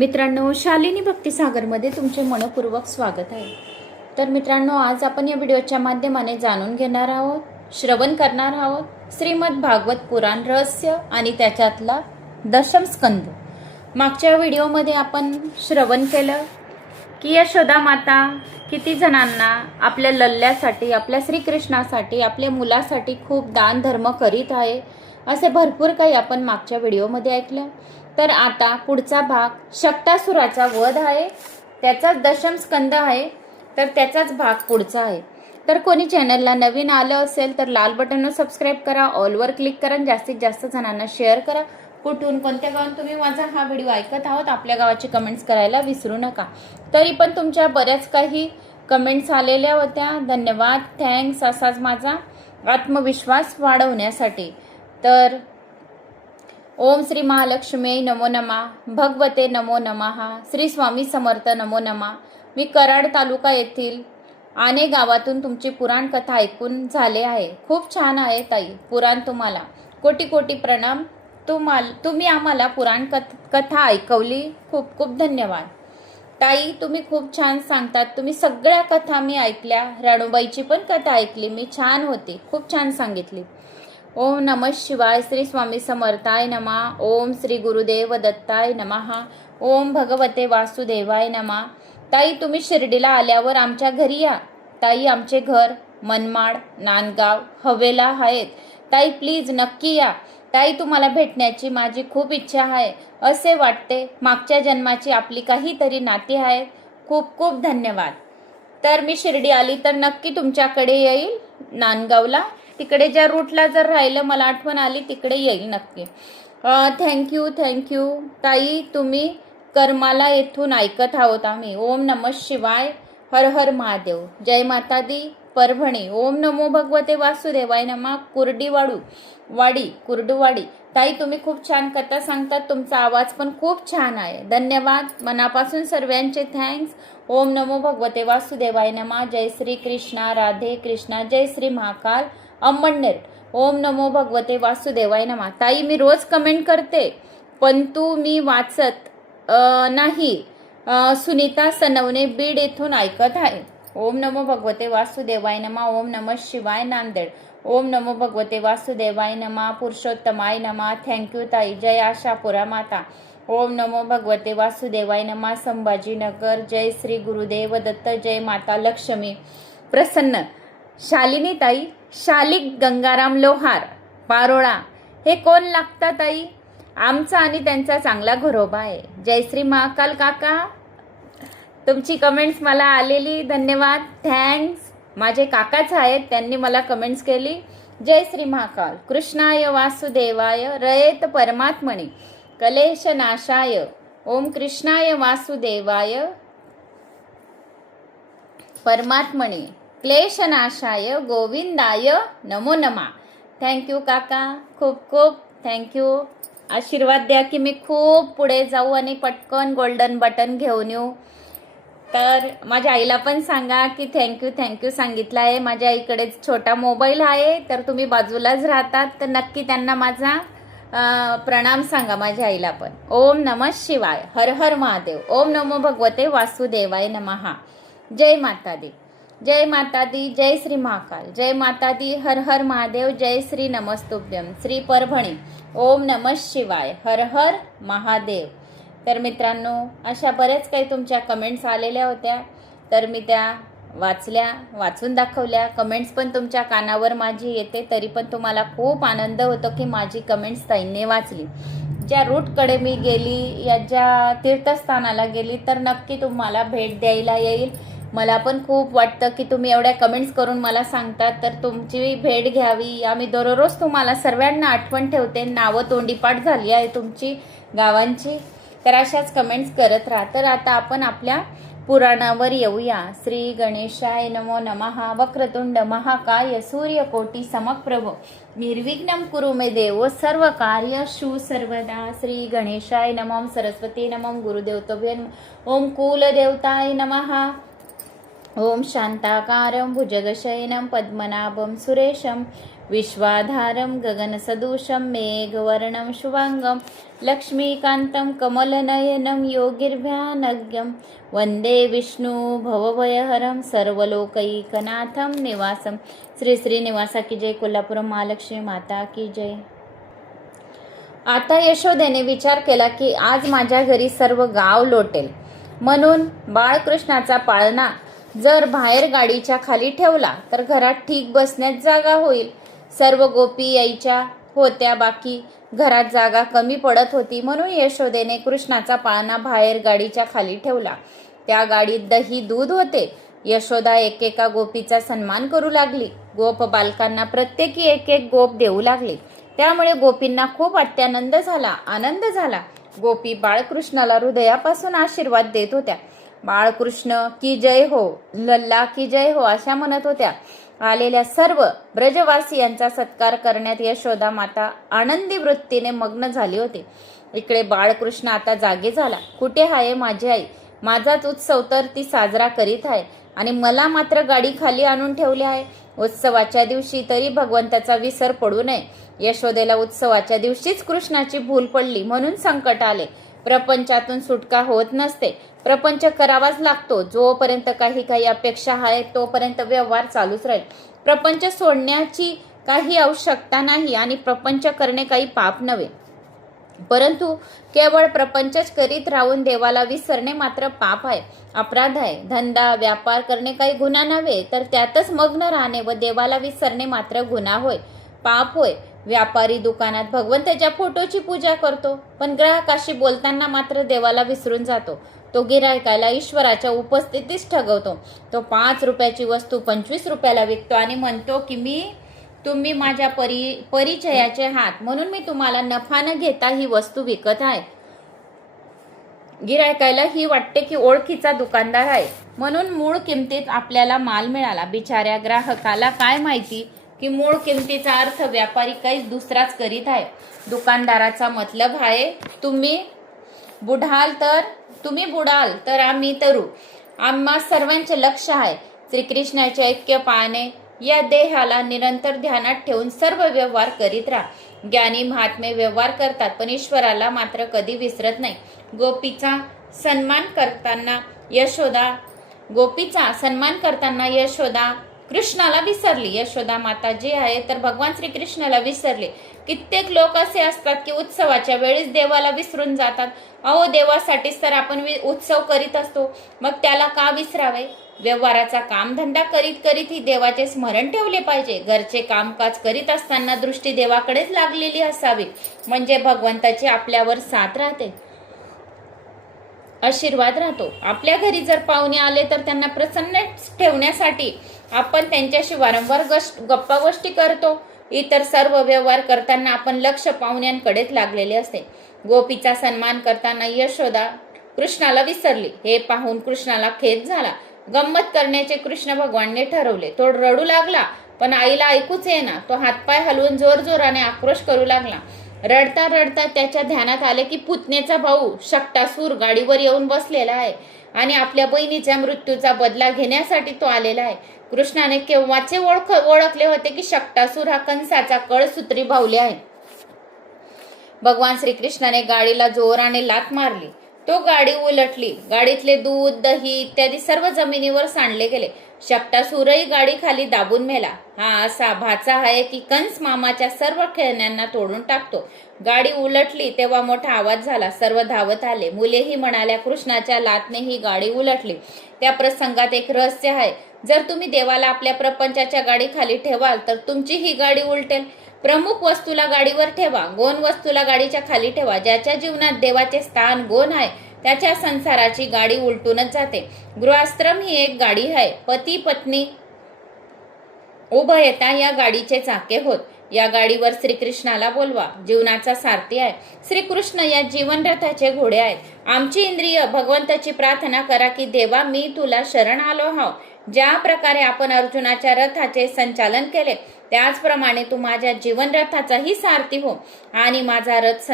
मित्रांनो, शालिनी भक्तिसागरमध्ये तुमचे मनपूर्वक स्वागत आहे। तर मित्रांनो, आज आपण या व्हिडिओच्या माध्यमाने जाणून घेणार आहोत, श्रवण करणार आहोत श्रीमद भागवत पुराण रहस्य आणि त्याच्यातला दशम स्कंद। मागच्या व्हिडिओमध्ये आपण श्रवण केलं की यशोदा माता किती जणांना आपल्या लल्ल्यासाठी, आपल्या श्रीकृष्णासाठी, आपल्या मुलासाठी खूप दान धर्म करीत आहे, असे भरपूर काही आपण मागच्या व्हिडिओमध्ये ऐकलं। तर आता पुढचा भाग शक्तासुराचा वध आहे, त्याचाच दशम स्कंद आहे, तर त्याचाच भाग पुढचा आहे। तर कोणी चॅनलला नवीन आलं असेल तर लाल बटनवर सबस्क्राईब करा, ऑलवर क्लिक करा, जास्तीत जास्त जणांना शेअर करा। कुठून, कोणत्या गावात तुम्ही माझा हा व्हिडिओ ऐकत आहोत, आपल्या गावाची कमेंट्स करायला विसरू नका। तरी पण तुमच्या बऱ्याच काही कमेंट्स आलेल्या होत्या, धन्यवाद, थँक्स। असाच माझा आत्मविश्वास वाढवण्यासाठी। तर ओम श्री महालक्ष्मी नमो नमः, भगवते नमो नमः, श्री स्वामी समर्थ नमो नमः। मी कराड तालुका येथील आणे गावातून तुमची पुराण कथा ऐकून झाले आहे। खूप छान आहे ताई पुराण, तुम्हाला कोटी कोटी प्रणाम। तुम्ही आम्हाला पुराण कथा ऐकवली, खूप खूप धन्यवाद ताई। तुम्ही खूप छान सांगतात, तुम्ही सगळ्या कथा मी ऐकल्या, राणूबाईची पण कथा ऐकली मी, छान होती, खूप छान सांगितली। ओम नमः शिवाय, श्री स्वामी समर्थाय नमः, ओम श्री गुरुदेव दत्ताय नमः, ओम भगवते वासुदेवाय नमः। ताई, तुम्ही शिर्डीला आल्यावर आमच्या घरी या ताई, आमचे घर मनमाड, नांदगाव, हवेला आहेत ताई, प्लीज नक्की या ताई, तुम्हाला भेटण्याची माझी खूप इच्छा आहे। असे वाटते मागच्या जन्माची आपली काहीतरी नाती आहेत। खूप खूप धन्यवाद। तर मी शिर्डी आली तर नक्की तुमच्याकडे येईल, नांदगावला, तिकडे ज्या रूटला जर राहिलं, मला आठवण आली, तिकडे येईल नक्की। थँक्यू ताई, तुम्ही करमाला येथून ऐकत आहोत आम्ही। ओम नमः शिवाय, हर हर महादेव, जय माता दी, परभणी। ओम नमो भगवते वासुदेवाय नमः, कुर्डुवाडी। ताई, तुम्ही खूप छान कथा सांगतात, तुमचा आवाज पण खूप छान आहे, धन्यवाद, मनापासून सर्वांचे थँक्स। ओम नमो भगवते वासुदेवाय नमः, जय श्री कृष्णा, राधे कृष्णा, जय श्री महाकाल, अंमळनेर। ओम नमो भगवते वासुदेवाय नमः। ताई, मी रोज कमेंट करते पण मी वाचत नाही। सुनीता सनवणे बीड येथून ऐकत आहे। ओम नमो भगवते वासुदेवाय नमः, ओम नमः शिवाय, नांदेड। ओम नमो भगवते वासुदेवाय नमः, पुरुषोत्तमाय नमः। थँक्यू ताई, जय आशापुरा माता। ओम नमो भगवते वासुदेवाय नमः, संभाजीनगर। जय श्री गुरुदेव दत्त, जय माता लक्ष्मी प्रसन्न। शालिनी ताई, शालिक गंगाराम लोहार, पारोळा, हे कोण लागतात ताई? आमचा आणि त्यांचा चांगला घरोबा आहे। जय श्री महाकाल काका, तुमची कमेंट्स मला आलेली, धन्यवाद, थँक्स। माझे काकाच आहेत, त्यांनी मला कमेंट्स केली। जय श्री महाकाल, कृष्णाय वासुदेवाय, रयेत परमात्मने, कलेश नाशाय, ओम कृष्णाय वासुदेवाय परमात्मने, क्लेशनाशाय, गोविंदाय नमो नमः। थँक्यू काका, खूप खूप थँक्यू। आशीर्वाद द्या की मी खूप पुढे जाऊ आणि पटकन गोल्डन बटन घेऊन येऊ। तर माझ्या आईला पण सांगा की थँक्यू सांगितलं आहे। माझ्या आईकडे छोटा मोबाईल आहे, तर तुम्ही बाजूलाच राहतात, तर नक्की त्यांना माझा प्रणाम सांगा, माझ्या आईला पण। ओम नमः शिवाय, हर हर महादेव। ओम नमो भगवते वासुदेवाय नमः, जय माता दी, जय माता दी, जय श्री महाकाल, जय माता दी, हर हर महादेव, जय श्री नमस्तुभ्यम, श्री परभणी। ओम नमः शिवाय, हर हर महादेव। तर मित्रांनो, अशा बऱ्याच काही तुमच्या कमेंट्स आलेल्या होत्या, तर मी त्या वाचून दाखवल्या। कमेंट्स पण तुमच्या कानावर माझी येते, तरी पण तुम्हाला खूप आनंद होतो की माझी कमेंट्स ताईंनी वाचली। ज्या रूटकडे मी गेली, या ज्या तीर्थस्थानाला गेली, तर नक्की तुम्हाला भेट द्यायला येईल। मला पण खूप वाटतं की तुम्ही एवढ्या कमेंट्स करून मला सांगतात, तर तुमची भेट घ्यावी। आम्ही दररोज तुम्हाला सर्वांना आठवण ठेवते, नावं तोंडीपाठ झाली आहे तुमची गावांची, तर अशाच कमेंट्स करत राहा। तर आता आपण आपल्या पुराणावर येऊया। श्री गणेशाय नमो नमः, वक्रतुंड महाकाय, सूर्यकोटी समप्रभ, निर्विघ्नं कुरु मे देव, सर्व कार्येषु सर्वदा। श्री गणेशाय नमः, सरस्वती नमः, गुरुदेवताभ्यो नमः, ओम कुलदेवताय नमः, ओम शांताकारं भुजगशयनं पद्मनाभं सुरेशं, विश्वाधारं गगनसदृशं मेघवर्णं शुभांगं लक्ष्मीकान्तं कमलनयनं योगिर्ध्यानज्ञं वंदे विष्णु भवभयहरं सर्वलोकैकनाथं निवासं। श्री श्रीनिवासा की जय। कोल्हापूर महालक्ष्मी माता की जय। आता यशोदेने विचार केला की आज माझ्या घरी सर्व गाव लोटेल, म्हणून बाळकृष्णाचा पाळणा जर बाहेर गाडीच्या खाली ठेवला तर घरात ठीक बसण्यात जागा होईल। सर्व गोपी यायच्या होत्या, बाकी घरात जागा कमी पडत होती, म्हणून यशोदेने कृष्णाचा पाळणा बाहेर गाडीच्या खाली ठेवला। त्या गाडीत दही दूध होते। यशोदा एकेका गोपीचा सन्मान करू लागली। गोप बालकांना प्रत्येकी एक एक गोप देऊ लागली। त्यामुळे गोपींना खूप अत्यानंद झाला, आनंद झाला। गोपी बाळकृष्णाला हृदयापासून आशीर्वाद देत होत्या। बाळकृष्ण की जय हो, लल्ला की जय हो अशा म्हणत होत्या। आलेल्या सर्व ब्रजवासियांचा सत्कार करण्यात यशोदा माता आनंदी वृत्तीने मग्न झाली होती। इकडे बाळकृष्ण आता जागे झाला। कुठे आहे माझी आई? माझाच उत्सव तर ती साजरा करीत आहे आणि मला मात्र गाडी खाली आणून ठेवले आहे। उत्सवाच्या दिवशी तरी भगवंताचा विसर पडू नये। यशोदेला उत्सवाच्या दिवशीच कृष्णाची भूल पडली, म्हणून संकट आले। प्रपंचातून सुटका होत नसते, प्रपंच करावाच लागतो। जोपर्यंत काही अपेक्षा आहे तोपर्यंत व्यवहार चालूच राहील। प्रपंच सोडण्याची काही आवश्यकता नाही आणि प्रपंच करणे काही पाप नव्हे, परंतु केवळ प्रपंचच करीत राहून देवाला विसरणे मात्र पाप आहे, अपराध आहे। धंदा व्यापार करणे काही गुन्हा नव्हे, तर त्यातच मग्न राहणे व देवाला विसरणे मात्र गुन्हा होय, पाप होय। व्यापारी दुकानात भगवंताच्या फोटोची पूजा करतो, पण ग्राहकाशी बोलताना मात्र देवाला विसरून जातो। तो गिरायकाला ईश्वराच्या उपस्थितीत ठगवतो। तो 5 रुपयाची वस्तू 25 रुपयाला विकतो आणि म्हणतो की तुम्ही माझ्या परिचयाचे आहात, म्हणून मी तुम्हाला नफा न घेता ही वस्तू विकत आहे। गिरायकाला ही वाटते की ओळखीचा दुकानदार आहे, म्हणून मूळ किमतीत आपल्याला माल मिळाला। बिचाऱ्या ग्राहकाला काय माहिती की मूळ किमतीचा अर्थ व्यापारी काहीच दुसराच करीत आहे। दुकानदाराचा मतलब आहे तुम्ही बुडाल तर आम्ही तरू। आम्हा सर्वांचे लक्ष आहे श्रीकृष्णाचे ऐक्य पाहणे। या देहाला निरंतर ध्यानात ठेवून सर्व व्यवहार करीत राहा। ज्ञानी महात्मे व्यवहार करतात, पण ईश्वराला मात्र कधी विसरत नाही। गोपीचा सन्मान करताना यशोदा कृष्णाला विसरली। यशोदा माता जी आहे तर भगवान श्रीकृष्णाला विसरले। कित्येक लोक असे असतात की उत्सवाच्या वेळेस देवाला विसरून जातात। अहो, देवासाठीच तर आपण उत्सव करीत असतो, मग त्याला का विसरावे? व्यवहाराचा कामधंदा करीत करीत ही देवाचे स्मरण ठेवले पाहिजे। घरचे कामकाज करीत असताना दृष्टी देवाकडेच लागलेली असावी, म्हणजे भगवंताची आपल्यावर साथ राहते, आशीर्वाद राहतो। आपल्या घरी जर पाहुणे आले तर त्यांना प्रसन्न ठेवण्यासाठी आपण त्यांच्याशी वारंवार गप्पा गोष्टी करतो। इतर सर्व व्यवहार करताना आपण लक्ष पाहुण्यांकडेच लागलेले असते। गोपीचा सन्मान करताना यशोदा कृष्णाला विसरली। हे पाहून कृष्णाला खेद झाला। गंमत करण्याचे कृष्ण भगवानने ठरवले। तो रडू लागला, पण आईला ऐकूच येईना। तो हातपाय हलवून जोरजोराने आक्रोश करू लागला। रडता रडता त्याच्या ध्यानात आले की पुतनेचा भाऊ शक्टासूर गाडीवर येऊन बसलेला आहे आणि आपल्या बहिणीच्या मृत्यूचा बदला घेण्यासाठी तो आलेला आहे। कृष्णाने केव्हाचे ओळखले होते की शक्टासूर हा कंसाचा कळसूत्री बाहुली आहे। भगवान श्रीकृष्णाने गाडीला जोराने लाथ मारली। तो गाडी उलटली। गाडीतले दूध दही इत्यादी सर्व जमिनीवर सांडले गेले। शक्टासूरही गाडी खाली दाबून मेला। हा असा भाचा आहे की कंस मामाच्या सर्व खेळण्यांना तोडून टाकतो। गाडी उलटली तेव्हा मोठा आवाज झाला। सर्व धावत आले। मुलेही म्हणाल्या कृष्णाच्या लाथने ही गाडी उलटली। त्या प्रसंगात एक रहस्य आहे। जर तुम्ही देवाला आपल्या प्रपंचाच्या गाडी खाली ठेवाल तर तुमची ही गाडी उलटेल। प्रमुख वस्तूला गाडीवर ठेवा, गौण वस्तूला गाडीच्या खाली ठेवा। ज्याच्या जीवनात देवाचे स्थान गौण आहे त्याच्या संसाराची गाडी उलटूनच जाते। गृहाश्रम ही एक गाडी आहे। पती पत्नी उभयता या गाडीचे चाके होत। या गाडीवर श्रीकृष्णाला बोलवा, जीवनाचा सारथी आहे। श्रीकृष्ण या जीवन रथाचे घोडे आहेत। आमची इंद्रिय भगवंताची प्रार्थना करा की देवा मी तुला शरण आलो हाव। ज्या प्रकारे आपण अर्जुनाच्या रथाचे संचालन केले त्याचप्रमाणे तू माझ्या जीवन रथाचाही सारथी हो आणि माझा रथ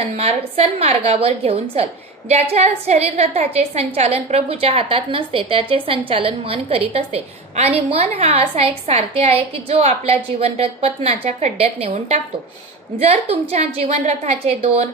सन्मार्गावर घेऊन चल. ज्याच्या शरीर रथाचे संचालन प्रभूच्या हातात नसते त्याचे संचालन मन करीत असते आणि मन हा असा एक सारथी आहे की जो आपला जीवन रथ पतनाच्या खड्ड्यात नेऊन टाकतो. जर तुमच्या जीवन रथाचे दोन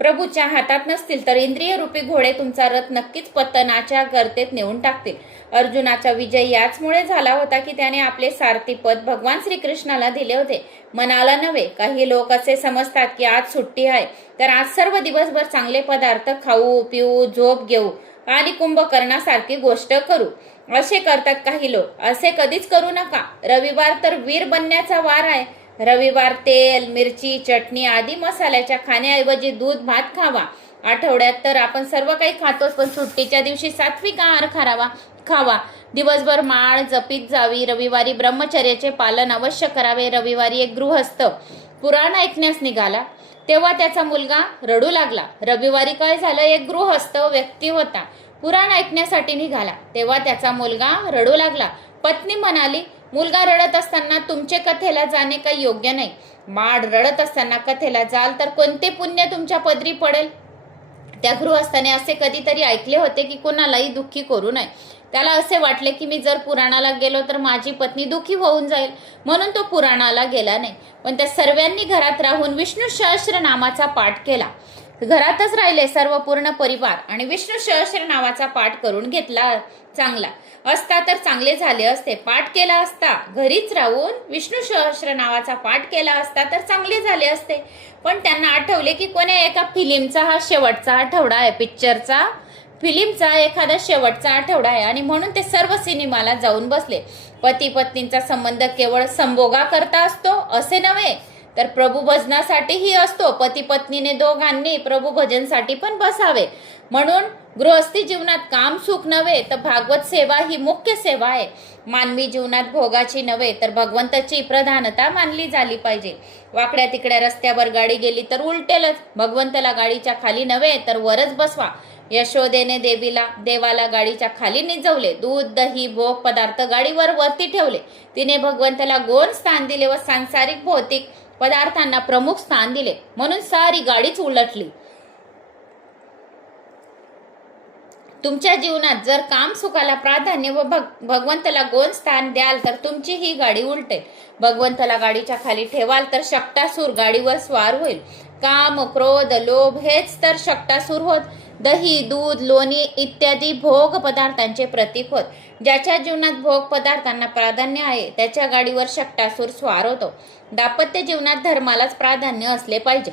प्रभूच्या हातात नसतील तर इंद्रिय रूपी घोडे तुमचा रथ नक्कीच पतनाच्या गर्तेत नेऊन टाकतील. अर्जुनाचा विजय याचमुळे झाला होता की त्याने आपले सारथी पद भगवान श्रीकृष्णाला दिले होते, मनाला नव्हे. काही लोक असे समजतात की आज सुट्टी आहे तर आज सर्व दिवसभर चांगले पदार्थ खाऊ पिऊ, झोप घेऊ आणि कुंभकर्णासारखी गोष्ट करू, असे करतात काही लोक. असे कधीच करू नका. रविवार तर वीर बनण्याचा वार आहे. रविवार तेल, मिरची, चटणी आदी मसाल्याच्या खाण्याऐवजी दूध भात खावा. आठवड्यात तर आपण सर्व काही खातोच, पण सुट्टीच्या दिवशी सात्विक आहार खावा. दिवसभर माळ जपीत जावी. रविवारी ब्रह्मचर्याचे पालन अवश्य करावे. रविवारी एक गृहस्थ पुराण ऐकण्यास निघाला तेव्हा त्याचा मुलगा रडू लागला. रविवारी काय झालं, एक गृहस्थ व्यक्ती होता, पुराण ऐकण्यासाठी निघाला तेव्हा त्याचा मुलगा रडू लागला. पत्नी म्हणाली, मुलगा रडत असताना तुमचे कथेला जाणे काही योग्य नाही. माड रडत असताना कथेला जाल तर कोणते पुण्य तुमच्या पदरी पडेल. त्या गृहस्थाने असे कधीतरी ऐकले होते की कोणालाही दुःखी करू नये. त्याला असे वाटले की मी जर पुराणाला गेलो तर माझी पत्नी दुःखी होऊन जाईल, म्हणून तो पुराणाला गेला नाही. पण त्या सर्वांनी घरात राहून विष्णू सहस्त्र नामाचा पाठ केला. घरातच राहिले सर्व पूर्ण परिवार आणि विष्णू सहस्त्र नावाचा पाठ करून घेतला. चांगला असता तर चांगले झाले असते. पाठ केला असता, घरीच राहून विष्णू सहस्त्र नावाचा पाठ केला असता तर चांगले झाले असते. पण त्यांना आठवले की कोण्या एका फिल्मचा हा शेवटचा आठवडा आहे, फिल्मचा एखादा शेवटचा आठवडा आहे आणि म्हणून ते सर्व सिनेमाला जाऊन बसले. पती पत्नींचा संबंध केवळ संभोगा करता असतो असे नव्हे तर प्रभू भजनासाठीही असतो. पती पत्नीने दोघांनी प्रभू भजनसाठी पण बसावे. म्हणून गृहस्थी जीवनात काम सुख नव्हे तर भागवत सेवा ही मुख्य सेवा आहे. मानवी जीवनात भोगाची नव्हे तर भगवंताची प्रधानता मानली झाली पाहिजे. वाकड्या तिकड्या रस्त्यावर गाडी गेली तर उलटेलच. भगवंताला गाडीच्या खाली नव्हे तर वरच बसवा. यशोदेने देवाला गाडीच्या खाली निजवले. दूध दही भोग पदार्थ गाडीवर वरती ठेवले. तिने भगवंताला गौण स्थान दिले व सांसारिक भौतिक पदार्थांना प्रमुख स्थान दिले, म्हणून सारी गाडीच उलटली. तुमच्या जीवनात जर काम सुखाला प्राधान्य व भगवंताला गौण स्थान द्याल तर तुमची ही गाडी उलटेल. भगवंताला गाडीच्या खाली ठेवाल तर शक्टासूर गाडीवर स्वार होईल. काम क्रोध लोभ हेच तर शक्टासूर होत. दही दूध लोणी इत्यादी भोग पदार्थांचे प्रतीक होत. ज्याच्या जीवनात भोग पदार्थांना प्राधान्य आहे त्याच्या गाडीवर शक्टासूर स्वार होतो. दाम्पत्य जीवनात धर्मालाच प्राधान्य असले पाहिजे.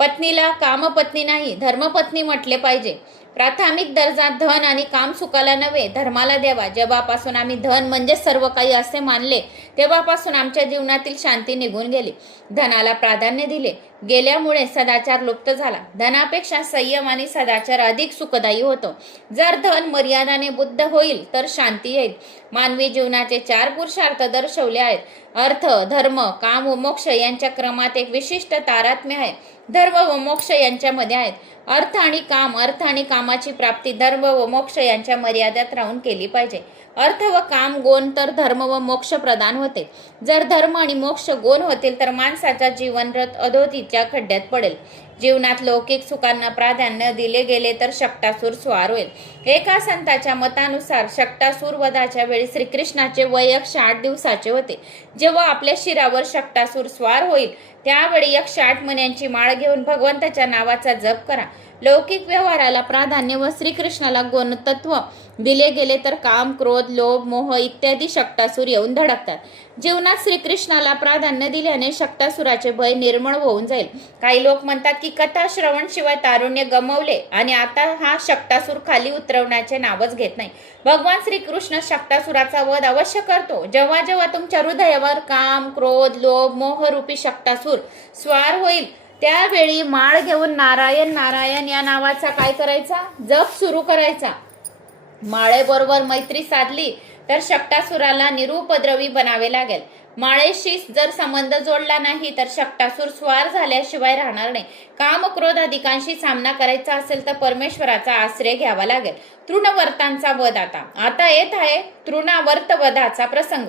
पत्नीला कामपत्नी नाही धर्मपत्नी म्हटले पाहिजे. प्राथमिक दर्जा धन आणि काम सुखाला नव्हे धर्माला द्यावा. जेव्हापासून आम्ही धन म्हणजे सर्व काही असे मानले तेव्हापासून आमच्या जीवनातील शांती निघून गेली. धनाला प्राधान्य दिले गेल्यामुळे सदाचार लुप्त झाला. धनापेक्षा संयम आणि सदाचार अधिक सुखदायी होतो. जर धन मर्यादाने बुद्ध होईल तर शांती येईल. मानवी जीवनाचे 4 पुरुषार्थ दर्शवले आहेत. अर्थ धर्म काम व मोक्ष यांच्या क्रमात एक विशिष्ट तारतम्य आहे. धर्म व मोक्ष यांच्यामध्ये आहेत. अर्थ आणि कामाची प्राप्ती धर्म व मोक्ष यांच्या मर्यादेत राहून केली पाहिजे. अर्थ व काम गौण तर धर्म व मोक्ष प्रदान होते. जर धर्म आणि मोक्ष गौण होतील तर माणसाचा जीवनरथ अधोगतीच्या खड्ड्यात पडेल. जीवनात लौकिक सुखांना प्राधान्य दिले गेले तर शक्टासूर स्वार होईल. एका संताच्या मतानुसार शक्टासूर वधाच्या वेळी श्रीकृष्णाचे वय 108 दिवसाचे होते. जेव्हा आपल्या शिरावर शक्टासूर स्वार होईल त्यावेळी 108 मण्यांची माळ घेऊन भगवंताच्या नावाचा जप करा. लौकिक व्यवहाराला प्राधान्य व श्रीकृष्णाला गौणतत्व दिले गेले तर काम क्रोध लोभ मोह इत्यादी शक्टासूर येऊन धडकतात. जीवनात श्रीकृष्णाला प्राधान्य दिल्याने शक्टासुराचे भय निर्मळ होऊन जाईल. काही लोक म्हणतात की कथा श्रवण शिवाय तारुण्य गमावले आणि आता हा शक्टासूर खाली उतरवण्याचे नावच घेत नाही. भगवान श्रीकृष्ण शक्टासुराचा वध अवश्य करतो. जेव्हा जेव्हा तुमच्या हृदयावर काम क्रोध लोभ मोह रूपी शक्टासूर स्वार होईल त्यावेळी माळ घेऊन नारायण नारायण या नावाचा काय करायचा जप सुरू करायचा. माळेबरोबर मैत्री साधली तर शक्टासुराला निरुपद्रवी बनावे लागेल. माळेशी जर संबंध जोडला नाही तर शक्टासूर स्वार झाल्याशिवाय राहणार नाही. काम क्रोध अधिकांशी सामना करायचा असेल तर परमेश्वराचा आश्रय घ्यावा लागेल. तृणवर्तांचा वध आता येत आहे तृणावर्त वधाचा प्रसंग.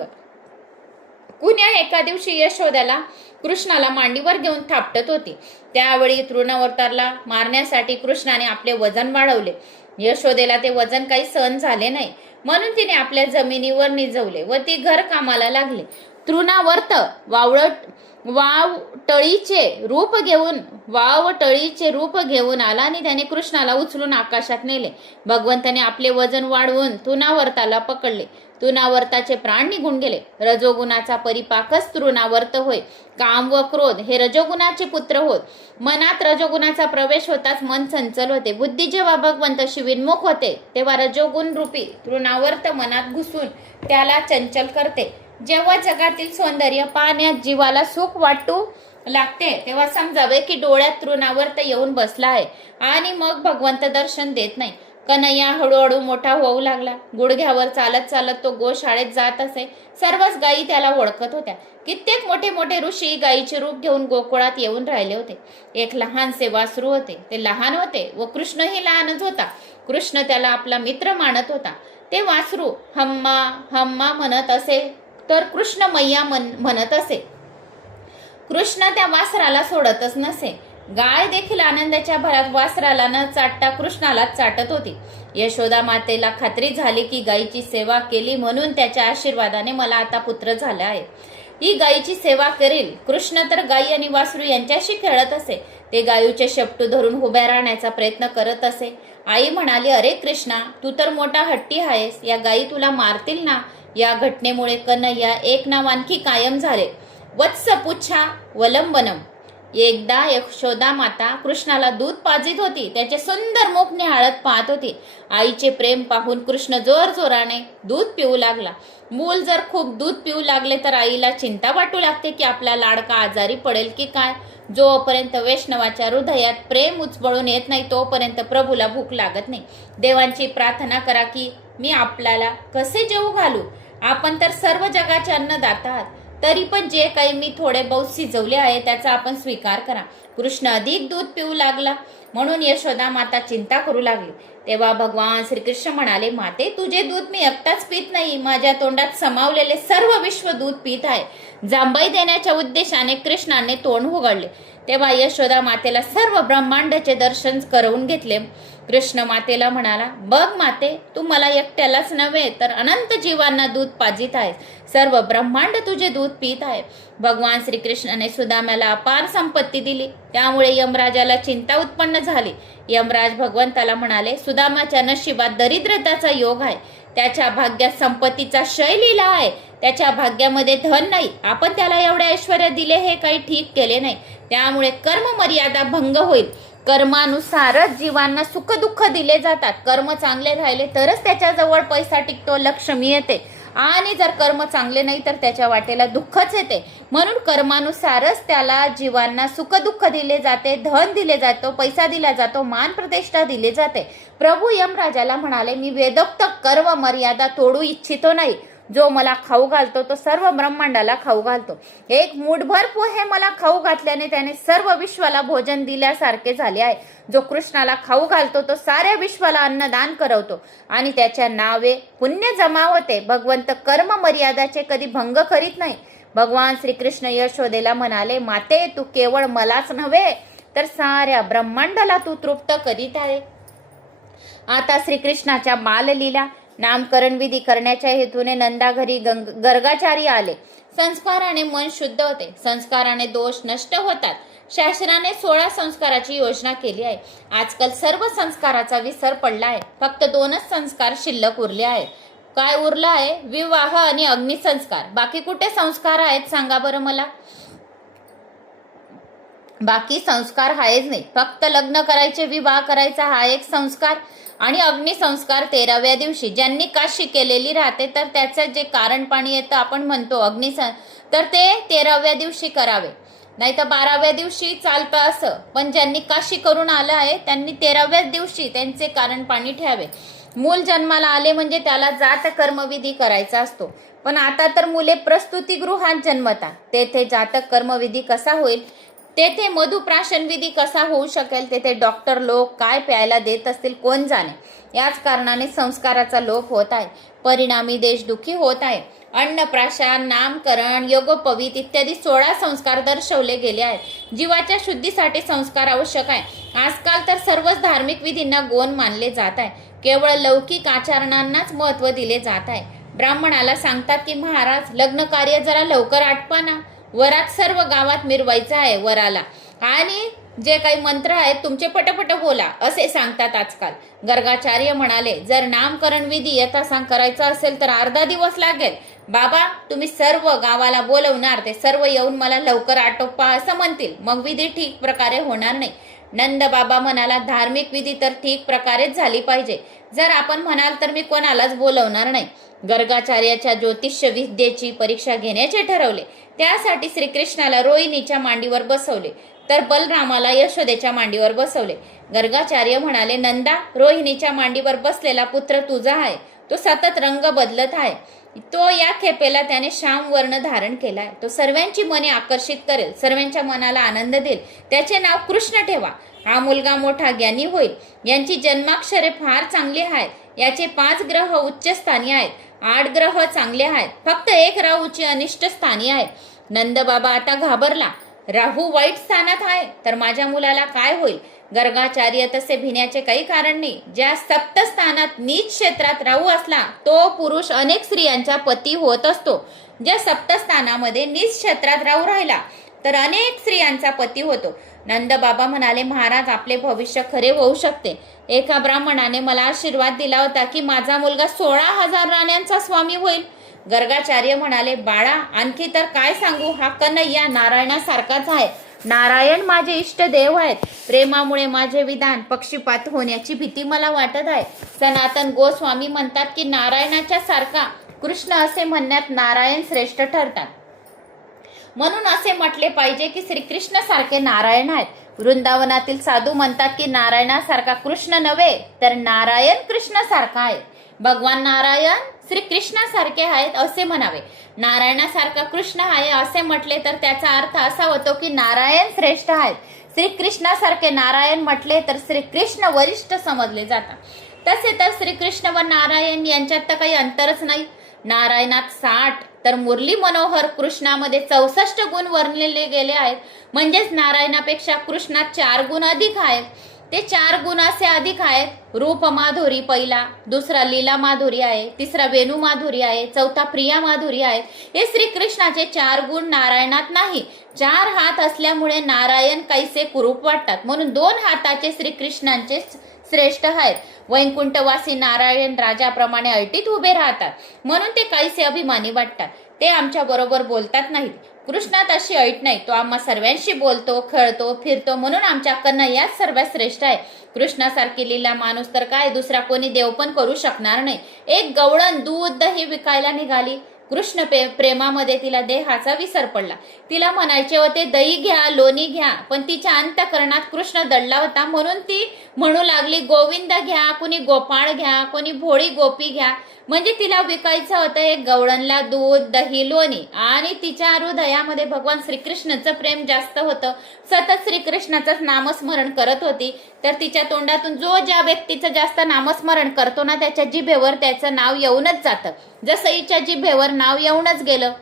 कुण्या एका दिवशी यशोद्याला कृष्णाला मांडीवर घेऊन थापटत होती. त्यावेळी तृणवर्ताला मारण्यासाठी कृष्णाने आपले वजन वाढवले. यशोदेला ते वजन काही सहन झाले नाही, म्हणून तिने आपल्या जमिनीवर निजवले व ती घर कामाला लागली. तृणावर्त वावटळीचे रूप घेऊन आला आणि त्याने कृष्णाला उचलून आकाशात नेले. भगवंताने आपले वजन वाढवून तृणावर्ताला पकडले. तृणावर्ताचे प्राण निघून गेले. रजोगुणाचा परिपाकच तृणावर्त होय. काम व क्रोध हे रजोगुणाचे पुत्र होत. मनात रजोगुणाचा प्रवेश होताच मन चंचल होते. बुद्धी जेव्हा भगवंताशी विन्मुख होते तेव्हा रजोगुण रूपी तृणावर्त मनात घुसून त्याला चंचल करते. जेव्हा जगातील सौंदर्य पाहण्यात जीवाला सुख वाटू लागते तेव्हा समजावे की डोळ्यात तृणावर्त येऊन बसला आहे आणि मग भगवंत दर्शन देत नाही. कन्हैया हळूहळू मोठा होऊ लागला. गुडघ्यावर चालत चालत तो गोशाळेत जात असे. सर्वच गायी त्याला ओळखत होत्या. कित्येक मोठे मोठे ऋषी गायीचे रूप घेऊन गोकुळात येऊन राहिले होते. एक लहानसे वासरू होते. ते लहान होते व कृष्णही लहानच होता. कृष्ण त्याला आपला मित्र मानत होता. ते वासरू हम्मा हम्मा म्हणत असे तर कृष्ण मैया म्हणत असे. कृष्ण त्या वासराला सोडतच नसे. गाय देखील आनंदाच्या भरात वासराला न चाटता कृष्णाला चाटत होती. यशोदा मातेला खात्री झाली की गायीची सेवा केली म्हणून त्याच्या आशीर्वादाने मला आता पुत्र झाला आहे. ही गायीची सेवा करेल. कृष्ण तर गायी आणि वासरू यांच्याशी खेळत असे. ते गायूचे शेपटू धरून उभ्या राहण्याचा प्रयत्न करत असे. आई म्हणाली, अरे कृष्णा, तू तर मोठा हट्टी आहेस. या गायी तुला मारतील ना. या घटनेमुळे कन्हैया एक नाव आणखी कायम झाले. वत्स पुच्छा वलंबनम. एकदा यशोदा माता कृष्णाला दूध पाजित होती. त्याचे सुंदर मुख निहाळत पाहत होती. आईचे प्रेम पाहून कृष्ण जोरजोराने दूध पिऊ लागला. मूल जर खूप दूध पिऊ लागले तर आईला चिंता वाटू लागते की आपला लाडका आजारी पडेल की काय. जोपर्यंत वैष्णवाच्या हृदयात प्रेम उचबळून येत नाही तोपर्यंत प्रभूला भूक लागत नाही. देवांची प्रार्थना करा की मी आपल्याला कसे जेवू घालू. आपण तर सर्व जगाचे अन्नदाता आहात. तरी पण जे काही मी थोडे बहुत शिजवले आहे त्याचा आपण स्वीकार करा. कृष्ण अधिक दूध पिऊ लागला म्हणून यशोदा माता चिंता करू लागली. तेव्हा भगवान श्रीकृष्ण म्हणाले, माते, तुझे दूध मी एकटाच पित नाही. माझ्या तोंडात समावलेले सर्व विश्व दूध पित आहे. जांभई देण्याच्या उद्देशाने कृष्णाने तोंड उघडले. तेव्हा यशोदा मातेला सर्व ब्रह्मांडाचे दर्शन करवून घेतले. कृष्ण मातेला म्हणाला, बघ माते, तू मला एकट्यालाच नव्हे तर अनंत जीवांना दूध पाजित आहेस. सर्व ब्रह्मांड तुझे दूध पित आहे. भगवान श्रीकृष्णाने सुदाम्याला अपार संपत्ती दिली. त्यामुळे यमराजाला चिंता उत्पन्न झाली. यमराज भगवंताला म्हणाले, सुदामाच्या नशिबात दरिद्रताचा योग आहे. त्याच्या भाग्यात संपत्तीचा क्षय लिहिला आहे. त्याच्या भाग्यामध्ये धन नाही. आपण त्याला एवढे ऐश्वर्य दिले हे काही ठीक केले नाही. त्यामुळे कर्म मर्यादा भंग होईल. कर्मानुसारच जीवांना सुख दुःख दिले जातात. कर्म चांगले राहिले तरच त्याच्याजवळ पैसा टिकतो, लक्ष्मी येते. आणि जर कर्म चांगले नाही तर त्याच्या वाटेला दुःखच येते. म्हणून कर्मानुसारच त्याला जीवांना सुख दुःख दिले जाते, धन दिले जातो, पैसा दिला जातो, मान प्रतिष्ठा दिली जाते. प्रभू यमराजाला म्हणाले, मी वेदोक्त कर्म मर्यादा तोडू इच्छितो नाही. जो मला खाऊ घालतो तो सर्व ब्रह्मांडाला खाऊ घालतो. एक मूठभर पोहे मला खाऊ घातल्याने त्याने सर्व विश्वाला भोजन दिल्यासारखे झाले आहे. जो कृष्णाला खाऊ घालतो तो साऱ्या विश्वाला अन्नदान करवतो आणि त्याच्या नावे पुण्य जमा होते. भगवंत कर्म मर्यादाचे कधी भंग करीत नाही. भगवान श्रीकृष्ण यशोदेला म्हणाले, माते, तू केवळ मलाच नव्हे तर साऱ्या ब्रह्मांडाला तू तृप्त करीत आहे. आता श्रीकृष्णाच्या बाललीला नामकरण विधी करण्याच्या हेतूने नंदा घरी गर्गाचारी आले. संस्काराने मन शुद्ध होते. संस्काराने दोष नष्ट होतात. शास्त्राने 16 संस्काराची योजना केली आहे. आजकाल सर्व संस्काराचा विसर पडला आहे. फक्त 2च संस्कार शिल्लक उरले आहेत. काय उरला आहे? विवाह आणि अग्निसंस्कार. बाकी कुठे संस्कार आहेत सांगा बरं मला. बाकी संस्कार आहेच नाही. फक्त लग्न करायचे, विवाह करायचा हा एक संस्कार आणि अग्निसंस्कार 13व्या दिवशी. ज्यांनी काशी केलेली राहते तर त्याचं जे कारण पाणी येतं आपण म्हणतो तर ते 13व्या दिवशी करावे, नाही तर 12व्या दिवशी चालतं असं. पण ज्यांनी काशी करून आलं आहे त्यांनी 13व्याच दिवशी त्यांचे कारण पाणी ठेवावे. मूल जन्माला आले म्हणजे त्याला जात कर्मविधी करायचा असतो. पण आता तर मुले प्रस्तुतीगृहात जन्मतात. तेथे जातक कर्मविधी कसा होईल? तेथे मधुप्राशन विधी कसा होऊ शकेल? तेथे डॉक्टर लोक काय प्यायला देत असतील कोण जाणे. याच कारणाने संस्काराचा लोप होत आहे. परिणामी देश दुखी होत आहे. अन्नप्राशन, नामकरण, योगोपवीत इत्यादी 16 संस्कार दर्शवले गेले आहेत. जीवाच्या शुद्धीसाठी संस्कार आवश्यक आहे. आजकाल तर सर्वच धार्मिक विधींना गौण मानले जात आहे. केवळ लौकिक आचरणांनाच महत्त्व दिले जात आहे. ब्राह्मणाला सांगतात की महाराज लग्न कार्य जरा लवकर आटपा ना, वरात सर्व गावात मिरवायचं आहे वराला, आणि जे काही मंत्र आहेत तुमचे पटपट बोला असे सांगतात आजकाल. गर्गाचार्य म्हणाले, जर नामकरण विधी यथासांग करायचा असेल तर अर्धा दिवस लागेल. बाबा तुम्ही सर्व गावाला बोलवणार, ते सर्व येऊन मला लवकर आटोपा असं म्हणतील, मग विधी ठीक प्रकारे होणार नाही. नंद बाबा म्हणाला, धार्मिक विधी तर ठीक प्रकारेच झाली पाहिजे. जर आपण म्हणाल तर मी कोणालाच बोलवणार नाही. गर्गाचार्याच्या ज्योतिष्य विद्येची परीक्षा घेण्याचे ठरवले. त्यासाठी श्रीकृष्णाला रोहिणीच्या मांडीवर बसवले, तर बलरामाला यशोदेच्या मांडीवर बसवले. गर्गाचार्य म्हणाले, नंदा, रोहिणीच्या मांडीवर बसलेला पुत्र तुझा आहे. तो सतत रंग बदलत आहे. तो या खेपेला त्याने श्याम वर्ण धारण केलाय. तो सर्वांची मने आकर्षित करेल, सर्वांच्या मनाला आनंद देईल. त्याचे नाव कृष्ण ठेवा. हा मुलगा मोठा ज्ञानी होईल. यांची जन्माक्षरे फार चांगली आहेत. याचे 5 ग्रह उच्च स्थानी आहेत, 8 ग्रह चांगले आहेत, फक्त 1 राहूची अनिष्ट स्थानी आहे. नंदबाबा आता घाबरला. राहू वाईट स्थानात आहे तर माझ्या मुलाला काय होईल? गर्गाचार्य, तसे भिण्याचे काही कारण नाही. ज्या सप्तस्थानात नीच क्षेत्रात राहू असला तो पुरुष अनेक स्त्रियांचा पती होत असतो. ज्या सप्तस्थानामध्ये नीच क्षेत्रात राहू राहिला तर अनेक स्त्रियांचा पती होतो. नंदबाबा म्हणाले, महाराज आपले भविष्य खरे होऊ शकते. एका ब्राह्मणाने मला आशीर्वाद दिला होता की माझा मुलगा 16,000 राण्यांचा स्वामी होईल. गर्गाचार्य म्हणाले, बाळा आणखी तर काय सांगू, हा कन्हैया नारायणासारखाच आहे. नारायण माझे इष्ट देव आहेत. प्रेमामुळे माझे विधान पक्षपात होण्याची भीती मला वाटत आहे. सनातन गोस्वामी म्हणतात की नारायणाच्या सारखा कृष्ण असे म्हणण्यात नारायण श्रेष्ठ ठरतात. म्हणून असे म्हटले पाहिजे की श्रीकृष्ण सारखे नारायण आहेत. वृंदावनातील साधू म्हणतात की नारायणासारखा कृष्ण नव्हे तर नारायण कृष्ण सारखा आहे. भगवान नारायण श्रीकृष्णासारखे आहेत असे म्हणावे. नारायणासारखा कृष्ण आहे असे म्हटले तर त्याचा अर्थ असा होतो की नारायण श्रेष्ठ आहेत. श्रीकृष्णासारखे नारायण म्हटले तर श्रीकृष्ण वरिष्ठ समजले जातात. तसे तर श्रीकृष्ण व नारायण यांच्यात तर काही अंतरच नाही. नारायणात 60 तर मुरली मनोहर कृष्णामध्ये 64 गुण वर्णिले गेले आहेत. म्हणजेच नारायणापेक्षा कृष्णात 4 गुण अधिक आहेत. ते 4 गुण असे अधिक आहेत. रूप माधुरी पहिला, दुसरा लीला माधुरी आहे, तिसरा वेणू माधुरी आहे, चौथा प्रिया माधुरी आहे. हे श्रीकृष्णाचे 4 गुण नारायणात नाही. 4 हात असल्यामुळे नारायण काहीसे कुरूप वाटतात, म्हणून 2 हाताचे श्रीकृष्णांचे श्रेष्ठ आहेत. वैकुंठवासी नारायण राजाप्रमाणे ऐटीत उभे राहतात, म्हणून ते काहीसे अभिमानी वाटतात. ते आमच्या बरोबर बोलतात नाहीत. कृष्णात अशी ऐट नाही. तो आम्हा सर्वांशी बोलतो, खेळतो, फिरतो, म्हणून आमच्या कन्हैयाच सर्वात श्रेष्ठ आहे. कृष्णासारखी लीला माणूस तर काय दुसरा कोणी देव पण करू शकणार नाही. एक गवळण दूध दही विकायला निघाली. कृष्ण प्रेमामध्ये तिला देहाचा विसर पडला. तिला म्हणायचे होते दही घ्या, लोणी घ्या, पण तिच्या अंतःकरणात कृष्ण दडला होता, म्हणून ती म्हणू लागली गोविंद घ्या, कोणी गोपाळ घ्या, कोणी भोळी गोपी घ्या. म्हणजे तिला विकायचं होतं एक गवळणला दूध दही लोणी, आणि तिच्या हृदयामध्ये भगवान श्रीकृष्णाचं प्रेम जास्त होतं. सतत श्रीकृष्णाचंच नामस्मरण करत होती. तर तिच्या तोंडातून जो ज्या व्यक्तीचं जास्त नामस्मरण करतो ना त्याच्या जिभेवर त्याचं नाव येऊनच जातं. जसं हिच्या जिभेवर नाव येऊनच गेलं.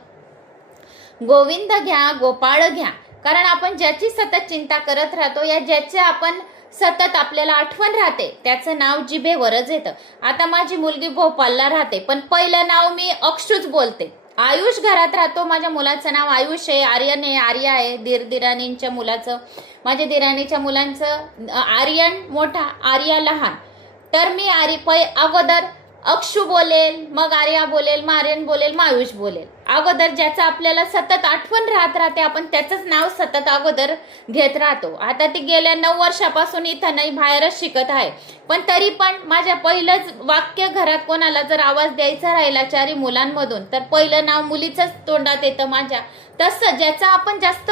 गोविंद घ्या, गोपाळ घ्या. कारण आपण ज्याची सतत चिंता करत राहतो, या ज्याचे आपण सतत आपल्याला आठवण राहते, त्याचं नाव जिभेवरच येतं. आता माझी मुलगी भोपालला राहते, पण पहिलं नाव मी अक्षूच बोलते. आयुष घरात राहतो, माझ्या मुलाचं नाव आयुष आहे, आर्यन आहे, आर्या आहे. दिराणींच्या मुलाचं, माझ्या दिराणीच्या मुलांचं आर्यन मोठा, आर्या लहान. तर मी अगोदर अक्षू बोलेल, मग आर्या बोलेल, मग आर्यन बोलेल, मग आयुष बोलेल. अगोदर ज्याचं आपल्याला सतत आठवण राहते आपण त्याचंच नाव सतत अगोदर घेत राहतो. आता ती गेल्या 9 वर्षापासून इथं नाही, बाहेरच शिकत आहे. पण तरी पण माझ्या पहिलंच वाक्य घरात कोणाला जर आवाज द्यायचा राहिला 4 मुलांमधून तर पहिलं नाव मुलीचंच तोंडात येतं माझ्या. तसं ज्याचं आपण जास्त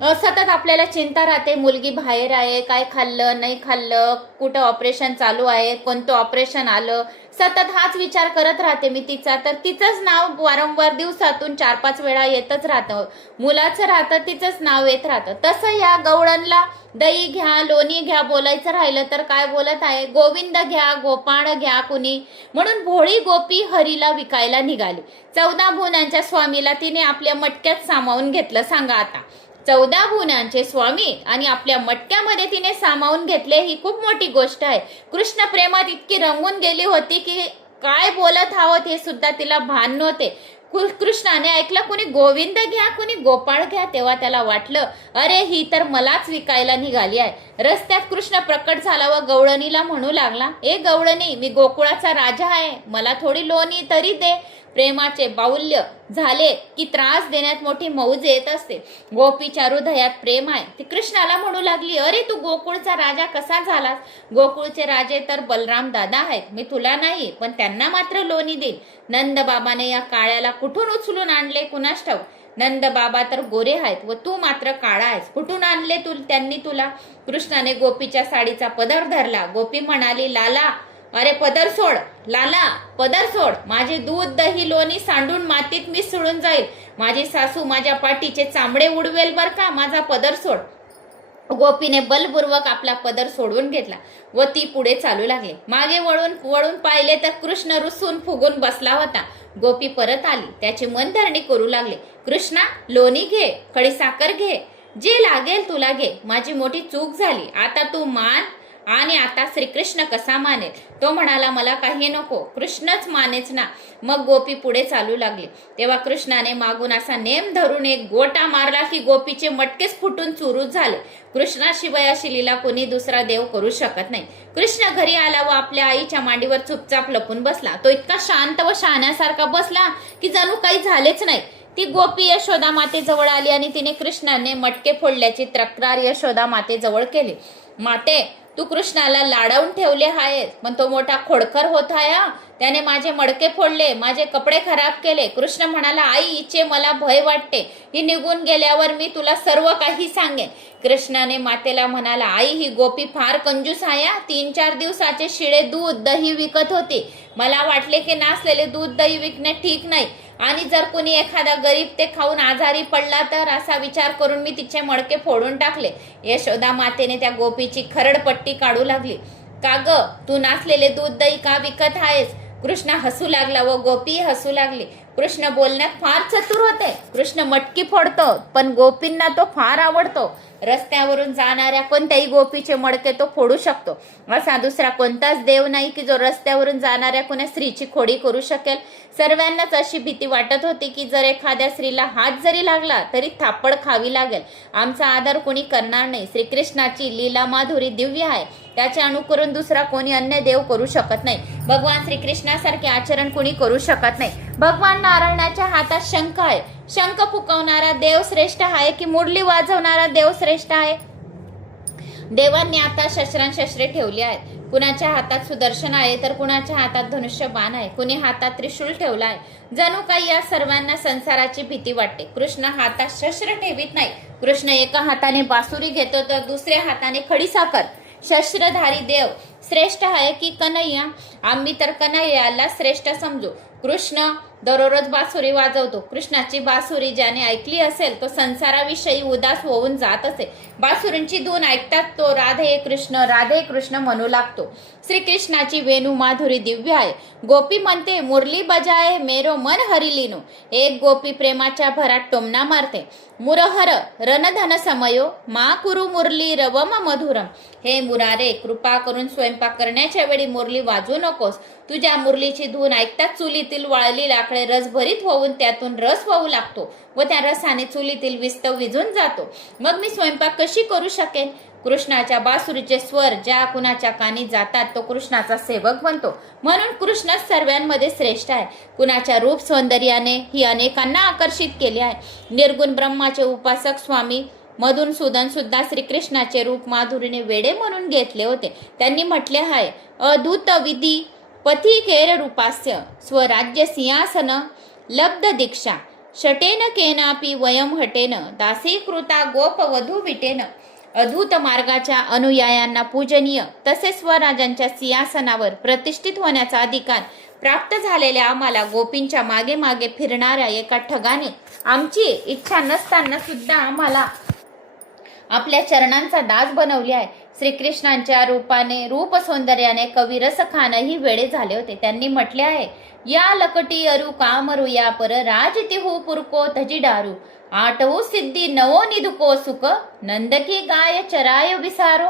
सतत आपल्याला चिंता राहते, मुलगी बाहेर आहे, काय खाल्लं नाही खाल्लं, कुठं ऑपरेशन चालू आहे, कोणतं ऑपरेशन आलं, सतत हाच विचार करत राहते मी तिचा. तर तिचंच नाव वारंवार दिवसातून 4-5 वेळा येतच राहतं, मुलाचं राहतं तिचंच नाव येत राहतं. तसं या गवळणला दही घ्या, लोणी घ्या बोलायचं राहिलं तर काय बोलत आहे, गोविंद घ्या, गोपाळ घ्या कुणी. म्हणून भोळी गोपी हरीला विकायला निघाली. 14 भुवनांच्या स्वामीला तिने आपल्या मटक्यात सामावून घेतलं. सांगा आता, 14 भुवनांचे स्वामी आणि आपल्या मटक्यामध्ये तिने सामावून घेतले, ही खूप मोठी गोष्ट आहे. कृष्ण प्रेमात इतकी रंगून गेली होती की काय बोलत आहोत हे सुद्धा तिला भान नव्हते. कृष्णाने ऐकलं कुणी गोविंद घ्या, कुणी गोपाळ घ्या, तेव्हा त्याला वाटलं अरे ही तर मलाच विकायला निघाली आहे. रस्त्यात कृष्ण प्रकट झाला व गवळणीला म्हणू लागला, ए गवळणी, मी गोकुळाचा राजा आहे, मला थोडी लोणी तरी दे. प्रेमाचे बाहुल्य झाले की त्रास देण्यात मोठी मौज येत असते. गोपीच्या हृदयात प्रेम आहे. ती कृष्णाला म्हणू लागली, अरे तू गोकुळचा राजा कसा झालास? गोकुळचे राजे तर बलराम दादा आहेत, मी तुला नाही पण त्यांना मात्र लोणी देईल. नंद बाबाने या काळ्याला कुठून उचलून आणले कुणास ठाऊक. नंद बाबा तर गोरे आहेत व तू मात्र काळा आहेस, कुठून आणले त्यांनी तुला? कृष्णाने गोपीच्या साडीचा पदर धरला. गोपी म्हणाली, लाला, अरे पदर सोड, लाला पदर सोड, माझे दूध दही लोणी सांडून मातीत मी सुळून जाईल, माझी सासू माझ्या पाठीचे चामडे उडवेल बर का, माझा पदर सोड. गोपीने बलपूर्वक आपला पदर सोडवून घेतला व ती पुढे चालू लागली. मागे वळून पाहिले तर कृष्ण रुसून फुगून बसला होता. गोपी परत आली, त्याची मनधरणी करू लागली. कृष्णा, लोणी घे, खडीसाखर घे, जे लागेल तुला घे, माझी मोठी चूक झाली, आता तू मान. आणि आता श्रीकृष्ण कसा मानेल? तो म्हणाला, मला काही नको, कृष्णच मानेच ना. मग गोपी पुढे चालू लागली. तेव्हा कृष्णाने मागून असा नेम धरून एक गोटा मारला की गोपीचे मटकेच फुटून चुरूच झाले. कृष्णाशिवाय अशी लीला कोणी दुसरा देव करू शकत नाही. कृष्ण घरी आला व आपल्या आईच्या मांडीवर चुपचाप लपून बसला. तो इतका शांत व शहाण्यासारखा बसला की जणू काही झालेच नाही. ती गोपी यशोदा मातेजवळ आली आणि तिने कृष्णाने मटके फोडल्याची तक्रार यशोदा मातेजवळ केली. माते, तू कृष्णाला लाडवून ठेवले आहेस, पण तो मोठा खोडकर होत आहे, त्याने माझे मडके फोडले, माझे कपडे खराब केले. कृष्ण म्हणाला, आई, हिचे मला भय वाटते, ही निघून गेल्यावर मी तुला सर्व काही सांगेन. कृष्णाने मातेला म्हणाला, आई, ही गोपी फार कंजूस आहे, 3-4 दिवसाचे शिळे दूध दही विकत होती. मला वाटले की नासलेले दूध दही विकणे ठीक नाही आणि जर कोणी एखादा गरीब ते खाऊन आजारी पडला तर, असा विचार करून मी तिचे मडके फोडून टाकले. यशोदा मातेने त्या गोपीची खरडपट्टी काढू लागली. का ग, तू नासलेले दूध दही का विकत आहेस? कृष्ण हसू लागला व गोपी हसू लागली. कृष्ण बोलण्यात फार चतुर होते. कृष्ण मटकी फोडतो पण गोपींना तो फार आवडतो. रस्त्यावरून जाणाऱ्या कोणत्याही गोपीचे मडके तो फोडू शकतो. असा दुसरा कोणताच देव नाही की जो रस्त्यावरून जाणाऱ्या कोणा स्त्रीची खोडी करू शकेल. सर्वांनाच अशी भीती वाटत होती की जर एखाद्या स्त्रीला हात जरी लागला तरी थापड खावी लागेल. आमचा आदर कोणी करणार नाही. श्रीकृष्णाची लीला माधुरी दिव्य आहे, त्याचे अनुकरण दुसरा कोणी अन्य देव करू शकत नाही. भगवान श्रीकृष्णासारखे आचरण कोणी करू शकत नाही. भगवान नारायणाच्या हातात शंख आहे. शंख फुकवणारा देव श्रेष्ठ आहे की मुरली वाजवणारा देव श्रेष्ठ आहे? देवांनी आता शस्त्रे ठेवली आहेत. कुणाच्या हातात सुदर्शन आहे तर कुणाच्या हातात धनुष्य बाण आहे, कुणी हातात त्रिशूल ठेवला आहे. जणू काही या सर्वांना संसाराची भीती वाटते. कृष्ण हातात शस्त्र ठेवित नाही. कृष्ण एका हाताने बासुरी घेतो तर दुसऱ्या हाताने खडीसाखर. शस्त्रधारी देव श्रेष्ठ आहे की कन्हैया? आम्ही तर कन्हैयाला श्रेष्ठ समजू. कृष्ण दररोज बासुरी वाजवतो. कृष्णाची बासुरी ज्याने ऐकली असेल तो संसाराविषयी उदास होऊन जात असे. बासुरींची धून ऐकतात तो राधे कृष्ण म्हणू लागतो. श्रीकृष्णाची वेणू माधुरी दिव्य आहे. गोपी म्हणते, मुरली बजाए मेरो मन हरिलीनो. एक गोपी प्रेमाच्या भरात टोमणा मारते, मुरहर रणधन समयो मा कुरु मुरली रवम मधुरम. हे मुरारे, कृपा करून स्वयंपाक करण्याच्या वेळी मुरली वाजवू नकोस. तुझ्या मुरलीची धून ऐकताच चुलीतील वाळली लाकडे रसभरीत होऊन त्यातून रस वाहू लागतो व त्या रसाने चुलीतील विस्तव विझून जातो. मग मी स्वयंपाक कशी करू शकेन? कृष्णाच्या बासुरीचे स्वर ज्या कुणाच्या कानी जातात तो कृष्णाचा सेवक बनतो. म्हणून कृष्ण सर्वांमध्ये श्रेष्ठ आहे. कुणाच्या रूप सौंदर्याने ही अनेकांना आकर्षित केले आहे. निर्गुण ब्रह्माचे उपासक स्वामी मधुसूदन सुद्धा श्रीकृष्णाचे रूप माधुरीने वेडे म्हणून घेतले होते. त्यांनी म्हटले आहे, अद्भुत विधी पथिकेर रूपास्य स्वराज्य सिंहासन लब्ध दीक्षा शटेन केनापि वयम हटेन दासीकृता गोपवधू विटेन. अद्भुत मार्गाच्या अनुयायांना पूजनीय तसेच स्वराजांच्या सिंहासनावर प्रतिष्ठित होण्याचा अधिकार प्राप्त झालेल्या आम्हाला गोपींच्या मागे मागे फिरणाऱ्या एका ठगाने आमची इच्छा नसताना सुद्धा आम्हाला आपल्या चरणांचा दास बनवले आहे. श्रीकृष्णांच्या रूप सौंदर्याने कवी रसखानही वेडे झाले होते. त्यांनी म्हटले आहे, या लकटी अरु कामरू या पर राज तिहू पुरको तजी डारू आठवू सिद्धी नवो निधुको सुख नंदकी गाय चराय विसारो.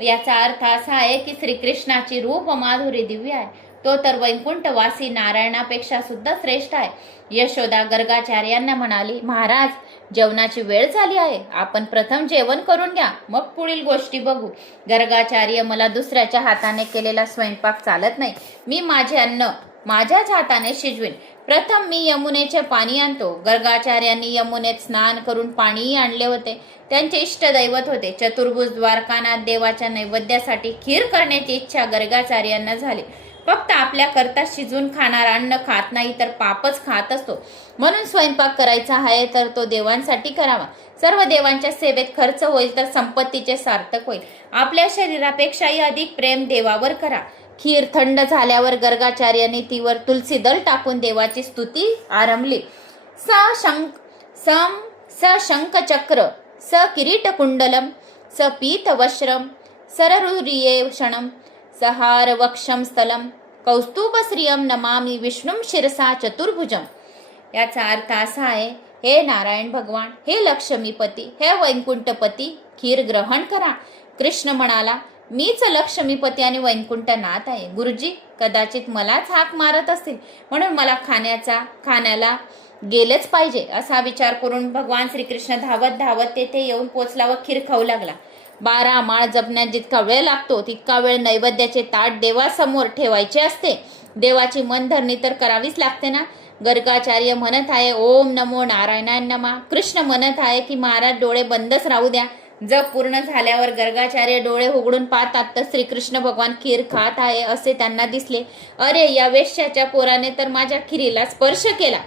याचा अर्थ असा आहे की श्रीकृष्णाची रूप माधुरी दिव्य आहे. तो तर वैकुंठवासी नारायणापेक्षा सुद्धा श्रेष्ठ आहे. यशोदा गर्गाचार्यांना म्हणाली, महाराज जेवणाची वेळ झाली आहे, आपण प्रथम जेवण करून घ्या, मग पुढील गोष्टी बघू. गर्गाचार्य, मला दुसऱ्याच्या हाताने केलेला स्वयंपाक चालत नाही. मी माझे अन्न माझ्याच हाताने शिजवीन. प्रथम मी यमुनेचे पाणी आणतो. गर्गाचार्यांनी यमुनेत स्नान करून पाणीही आणले होते. त्यांचे इष्टदैवत होते. चतुर्भुज द्वारकानाथ देवाच्या नैवेद्यासाठी खीर करण्याची इच्छा गर्गाचार्यांना झाली. फक्त आपल्या करता शिजून खाणार अन्न खात नाही तर पापच खात असतो. म्हणून स्वयंपाक करायचा आहे तर तो देवांसाठी करावा. सर्व देवांच्या सेवेत खर्च होईल तर संपत्तीचे सार्थक होईल. आपल्या शरीरापेक्षाही अधिक प्रेम देवावर करा. खीर थंड झाल्यावर गर्गाचार्यांनी तीवर तुलसी दल टाकून देवाची स्तुती आरंभली. स शंख चक्र स किरीट कुंडलम स पीत वस्त्रम सररुरियेषणम सहार वक्षम स्थलम कौस्तुभ श्रियम नमामि विष्णुम शिरसा चतुर्भुजम. याचा अर्थ असा आहे, हे नारायण भगवान, हे लक्ष्मीपती, हे वैकुंठपती, खीर ग्रहण करा. कृष्ण म्हणाला, मीच लक्ष्मीपती आणि वैकुंठनाथ आहे. गुरुजी कदाचित मलाच हाक मारत असतील म्हणून मला खाण्याला गेलेच पाहिजे असा विचार करून भगवान श्रीकृष्ण धावत धावत तेथे येऊन पोचला व खीर खाऊ लागला. 12 माळ जपण्यात जितका वेळ लागतो तितका वेळ नैवेद्याचे ताट देवासमोर ठेवायचे असते. देवाची मनधरणी तर करावीच लागते ना. गर्गाचार्य म्हणत आहे, ओम नमो नारायणाय नमा. कृष्ण म्हणत आहे की महाराज डोळे बंदच राहू द्या. जप पूर्ण झाल्यावर गर्गाचार्य डोळे उघडून पाहतात तर श्रीकृष्ण भगवान खीर खात आहे असे त्यांना दिसले. अरे, या वेश्याच्या पोराने तर माझ्या खीरीला स्पर्श केला.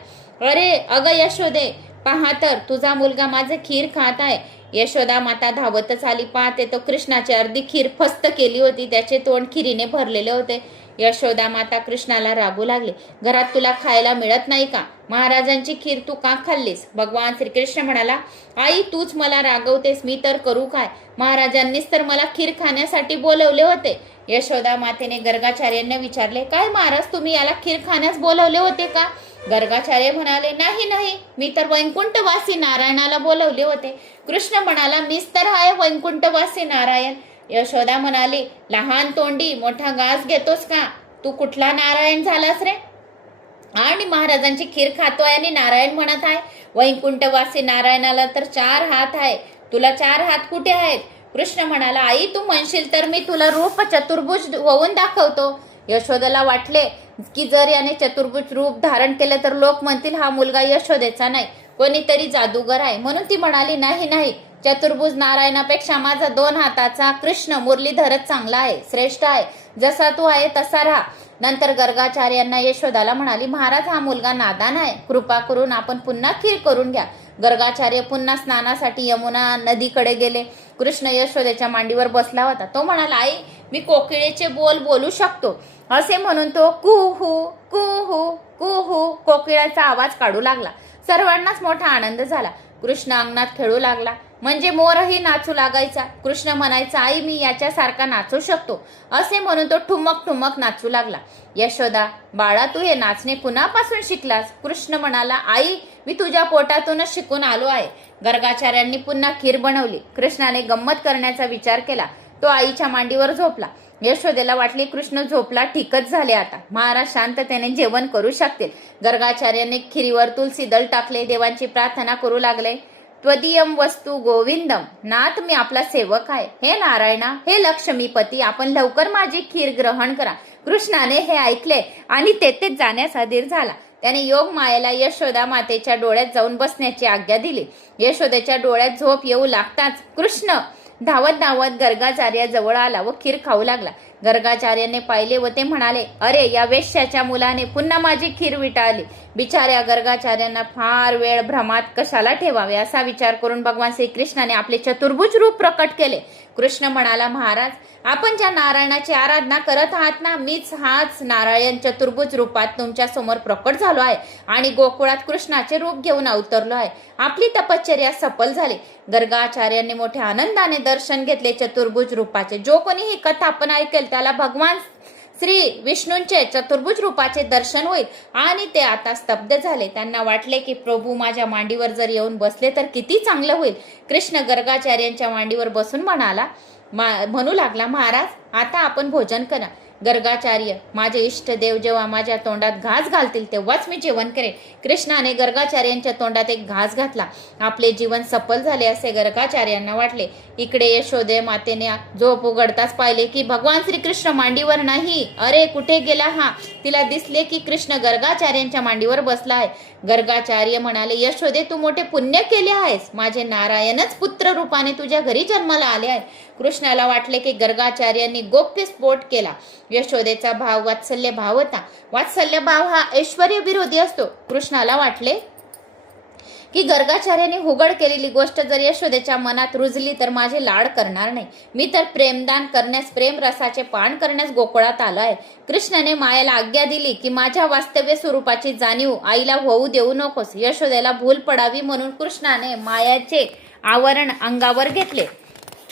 अरे अग यशोदे, पहा तर तुझा मुलगा माझे खीर खात आहे. यशोदा माता धावतच आली. पाहते तो कृष्णाची अर्धी खीर फस्त केली होती. त्याचे तोंड खीरीने भरलेले होते. यशोदा माता कृष्णाला रागू लागली. घरात तुला खायला मिळत नाही का? महाराजांची खीर तू का खाल्लीस? भगवान श्रीकृष्ण म्हणाला, आई तूच मला रागवतेस, मी तर करू काय? महाराजांनीच तर मला खीर खाण्यासाठी बोलवले होते. यशोदा मातेने गर्गाचार्यांना विचारले, काय महाराज तुम्ही याला खीर खाण्यास बोलवले होते का? गर्गाचार्य म्हणाले, नाही नाही, मी तर वैकुंठवासी नारायणाला बोलवले होते. कृष्ण म्हणाला, मीच तर आहे वैकुंठवासी नारायण. यशोदा म्हणाली, लहान तोंडी मोठा घास घेतोस का? तू कुठला नारायण झालास रे? आणि महाराजांची खीर खातोय आणि नारायण म्हणत आहे. वैकुंठवासी नारायणाला तर 4 हात आहे, तुला 4 हात कुठे आहेत? कृष्ण म्हणाला, आई तू म्हणशील तर मी तुला रूप चतुर्भुज होऊन दाखवतो. यशोदेला वाटले की जर याने चतुर्भुज रूप धारण केले तर लोक म्हणतील हा मुलगा यशोदेचा नाही, कोणीतरी जादूगर आहे. म्हणून ती म्हणाली, नाही नाही, चतुर्भुज नारायणापेक्षा माझा 2 हाताचा कृष्ण मुरलीधरच चांगला आहे, श्रेष्ठ आहे. जसा तू आहे तसा राहा. नंतर गर्गाचार्यांना यशोदाला म्हणाली, महाराज हा मुलगा नादान आहे, कृपा करून आपण पुन्हा खीर करून घ्या. गर्गाचार्य पुन्हा स्नानासाठी यमुना नदीकडे गेले. कृष्ण यशोदेच्या मांडीवर बसला होता. तो म्हणाला, आई मी कोकिळेचे बोल बोलू शकतो. असे म्हणून तो कुहू कुहू कुहू कोकिळाचा आवाज काढू लागला. सर्वांनाच मोठा आनंद झाला. कृष्ण अंगणात खेळू लागला, म्हणजे मोरही नाचू लागायचा. कृष्ण म्हणायचा, आई मी याच्यासारखा नाचू शकतो. असे म्हणून तो ठुमक ठुमक नाचू लागला. यशोदा, बाळा तू हे नाचणे कुणापासून शिकलास? कृष्ण म्हणाला, आई मी तुझ्या पोटातूनच शिकून आलो आहे. गर्गाचार्यांनी पुन्हा खीर बनवली. कृष्णाने गंमत करण्याचा विचार केला. तो आईच्या मांडीवर झोपला. यशोदेला वाटले कृष्ण झोपला, ठीकच झाले, आता महाराज शांततेने जेवण करू शकतील. गर्गाचार्याने खिरीवर तुलसी दल टाकले. देवांची प्रार्थना करू लागले. त्वदीयम वस्तू गोविंदम, नाथ मी आपला सेवक आहे. हे नारायणा, हे लक्ष्मीपती, आपण लवकर माझी खीर ग्रहण करा. कृष्णाने हे ऐकले आणि तेथेच जाण्यास अधीर झाला. त्याने योग मायेला यशोदा मातेच्या डोळ्यात जाऊन बसण्याची आज्ञा दिली. यशोदेच्या डोळ्यात झोप येऊ लागताच कृष्ण धावत धावत गर्गाचार्याजवळ आला व खीर खाऊ लागला. गर्गाचार्याने पाहिले व ते म्हणाले, अरे या वेश्याच्या मुलाने पुन्हा माझी खीर विटाळली. बिचाऱ्या गर्गाचार्यांना फार वेळ भ्रमात कशाला ठेवावे असा विचार करून भगवान श्रीकृष्णाने आपले चतुर्भुज रूप प्रकट केले. कृष्ण म्हणाला, महाराज, आपण ज्या नारायणाची आराधना करत आहात ना, मीच हाच नारायण चतुर्भुज रूपात तुमच्या समोर प्रकट झालो आहे आणि गोकुळात कृष्णाचे रूप घेऊन अवतरलो आहे. आपली तपश्चर्या सफल झाली. गर्गाचार्यांनी मोठ्या आनंदाने दर्शन घेतले चतुर्भुज रूपाचे. जो कोणी ही कथा आपण ऐकेल त्याला भगवान श्री विष्णूंचे चतुर्भुज रूपाचे दर्शन होईल. आणि ते आता स्तब्ध झाले. त्यांना वाटले की प्रभू माझ्या मांडीवर जर येऊन बसले तर किती चांगलं होईल. कृष्ण गर्गाचार्यांच्या मांडीवर बसून म्हणू लागला, महाराज, आता आपण भोजन करा. गर्गाचार्य, माझे इष्टदेव जेव्हा माझ्या तोंडात घास घालतील तेव्हाच मी जेवण करेन. कृष्णाने गर्गाचार्यांच्या तोंडात एक घास घातला. आपले जीवन सफल झाले असे गर्गाचार्यांना वाटले. इकडे यशोदे मातेने झोप उघडताच पाहिले की भगवान श्रीकृष्ण मांडीवर नाही. अरे, कुठे गेला हा? तिला दिसले की कृष्ण गर्गाचार्यांच्या मांडीवर बसला आहे. गर्गाचार्य म्हणाले, यशोदे, तू मोठे पुण्य केले आहेस. माझे नारायणच पुत्र रूपाने तुझ्या घरी जन्माला आले आहे. कृष्णाला वाटले की गर्गाचार्यांनी गोप्य स्फोट केला. यशोदेचा भाव वात्सल्य भाव होता. वात्सल्य भाव हा ऐश्वर्य विरोधी असतो. कृष्णाला वाटले की गर्गाचार्याने उघड केलेली गोष्ट जर यशोदेच्या मनात रुजली तर माझे लाड करणार नाही. मी तर प्रेमदान करण्यास, प्रेम रसाचे पान करण्यास गोकुळात आलो आहे. कृष्णाने मायाला आज्ञा दिली की माझ्या वास्तव्य स्वरूपाची जाणीव आईला होऊ देऊ नकोस. यशोदेला भूल पडावी म्हणून कृष्णाने मायाचे आवरण अंगावर घेतले.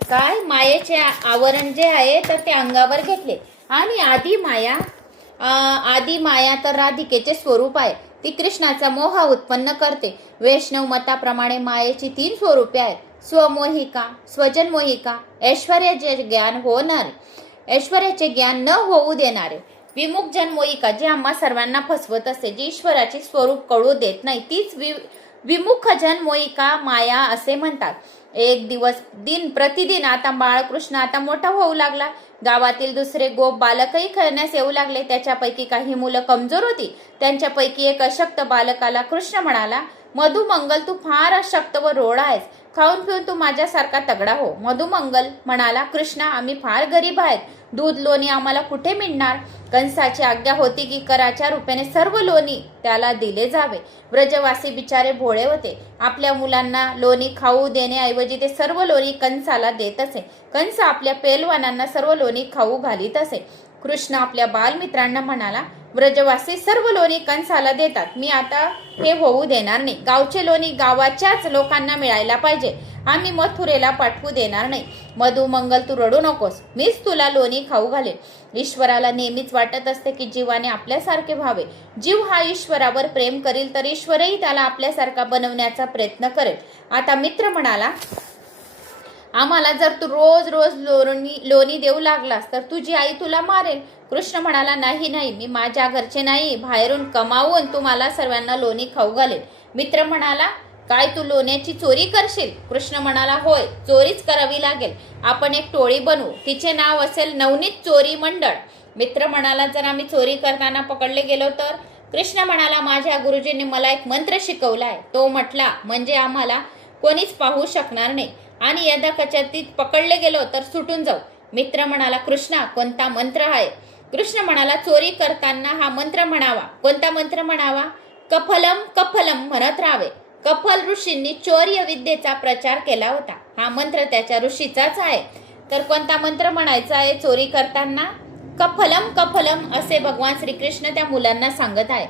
काय? मायेचे आवरण जे आहे तर ते अंगावर घेतले. आणि आदी माया तर राधिकेचे स्वरूप आहे. ती कृष्णाचा मोह उत्पन्न करते. वैष्णव मताप्रमाणे मायेची 3 स्वरूपे आहेत: स्वमोहिका, स्वजनमोहिका, ऐश्वर्याचे ज्ञान होणारे, ऐश्वर्याचे ज्ञान न होऊ देणारे, विमुख जनमोहिका, जी आम्हा सर्वांना फसवत असते, जी ईश्वराचे स्वरूप कळू देत नाही, तीच विमुख जनमोहिका माया असे म्हणतात. एक दिवस प्रतिदिन आता बाळकृष्ण आता मोठा होऊ लागला. गावातील दुसरे गोप बालकही खेळण्यास येऊ लागले. त्याच्यापैकी काही मुलं कमजोर होती. त्यांच्यापैकी एक अशक्त बालकाला कृष्ण म्हणाला, मधुमंगल, तू फार अशक्त व रोड आहेस. खाऊन पिऊन तू माझ्यासारखा तगडा हो. मधुमंगल म्हणाला, कृष्णा, आम्ही फार गरीब आहेत. दूध लोणी आम्हाला कुठे मिळणार? कंसाची आज्ञा होती की कराच्या रूपाने सर्व लोणी त्याला दिले जावे. ब्रजवासी बिचारे भोळे होते. आपल्या मुलांना लोणी खाऊ देण्याऐवजी ते सर्व लोणी कंसाला देत असे. कंस आपल्या पेलवानांना सर्व लोणी खाऊ घालीत असे. कृष्ण आपल्या बालमित्रांना म्हणाला, ब्रजवासी सर्व लोणी कंसाला देतात. मी आता हे होऊ देणार नाही. गावचे लोणी गावाच्याच लोकांना मिळायला पाहिजे. आम्ही मथुरेला पाठवू देणार नाही. मधुमंगल, तू रडू नकोस. मीच तुला लोणी खाऊ घालेन. ईश्वराला नेहमीच वाटत असते की जीवाने आपल्यासारखे व्हावे. जीव हा ईश्वरावर प्रेम करील तर ईश्वरही त्याला आपल्यासारखा बनवण्याचा प्रयत्न करेल. आता मित्र म्हणाला, आम्हाला जर तू रोज रोज लोणी देऊ लागलास तर तुझी आई तुला मारेल. कृष्ण म्हणाला, नाही नाही, मी माझ्या घरचे नाही, बाहेरून कमावून तुम्हाला सर्वांना लोणी खाऊ घालेल. मित्र म्हणाला, काय तू लोण्याची चोरी करशील? कृष्ण म्हणाला, होय, चोरीच करावी लागेल. आपण एक टोळी बनवू. तिचे नाव असेल नवनीत चोरी मंडळ. मित्र म्हणाला, जर आम्ही चोरी करताना पकडले गेलो तर? कृष्ण म्हणाला, माझ्या गुरुजींनी मला एक मंत्र शिकवला आहे. तो म्हटला म्हणजे आम्हाला कोणीच पाहू शकणार नाही आणि यदा कचातीत पकडले गेलो तर सुटून जाऊ. मित्र म्हणाला, कृष्णा, कोणता मंत्र आहे? कृष्ण म्हणाला, चोरी करताना हा मंत्र म्हणावा. कोणता मंत्र म्हणावा? कफलम कफलम म्हणत राहावे. कफल ऋषींनी चौर्य विद्येचा प्रचार केला होता. हा मंत्र त्याच्या ऋषीचाच आहे. तर कोणता मंत्र म्हणायचा आहे चोरी करताना? कफलम कफलम असे भगवान श्रीकृष्ण त्या मुलांना सांगत आहे.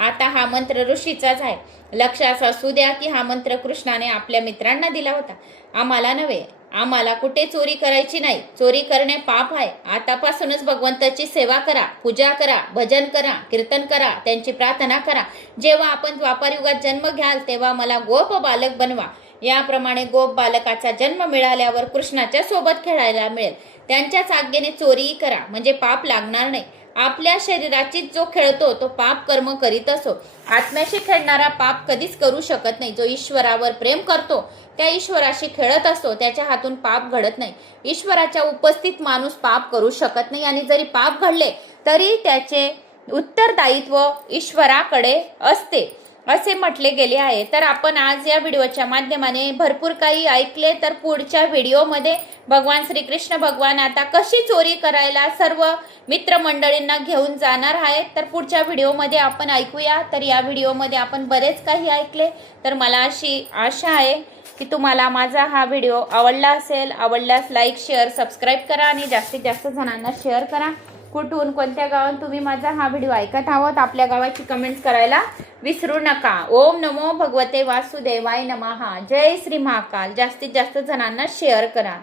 आता हा मंत्र ऋषीचाच आहे. लक्षात असू द्या की हा मंत्र कृष्णाने आपल्या मित्रांना दिला होता, आम्हाला नव्हे. आम्हाला कुठे चोरी करायची नाही. चोरी करणे पाप आहे. आतापासूनच भगवंताची सेवा करा, पूजा करा, भजन करा, कीर्तन करा, त्यांची प्रार्थना करा. जेव्हा आपण द्वापारयुगात जन्म घ्याल तेव्हा मला गोप बालक बनवा. याप्रमाणे गोप बालकाचा जन्म मिळाल्यावर कृष्णाच्या सोबत खेळायला मिळेल. त्यांच्याच आज्ञेने चोरीही करा, म्हणजे पाप लागणार नाही. आपल्या शरीराची जो खेळतो तो पाप कर्म करीत असो. आत्म्याशी खेळणारा पाप कधीच करू शकत नाही. जो ईश्वरावर प्रेम करतो, त्या ईश्वराशी खेळत असतो, त्याच्या हातून पाप घडत नाही. ईश्वराच्या उपस्थित माणूस पाप करू शकत नाही आणि जरी पाप घडले तरी त्याचे उत्तरदायित्व ईश्वराकडे असते. असे म्हटले गेले आहे। तर आपण आज या व्हिडिओच्या माध्यमाने भरपूर काही ऐकले। तर पुढच्या व्हिडिओमध्ये भगवान श्रीकृष्ण भगवान आता कशी चोरी करायला सर्व मित्रमंडळींना घेऊन जाणार आहेत, तर पुढच्या व्हिडिओमध्ये आपण ऐकूया। तर या व्हिडिओमध्ये आपण बरेच काही ऐकले। तर मला अशी आशा आहे की तुम्हाला माझा हा व्हिडिओ आवडला असेल। आवडल्यास लाईक, शेअर, सबस्क्राईब करा आणि जास्तीत जास्त जणांना शेअर करा। कुठून कोणत्या गावात तुम्ही माझा हा व्हिडिओ ऐकत आहोत, आपल्या गावाची कमेंट्स करायला विसरू नका। ओम नमो भगवते वासुदेवाय नमः। जय श्री महाकाल। जास्तीत जास्त जणांना शेअर करा।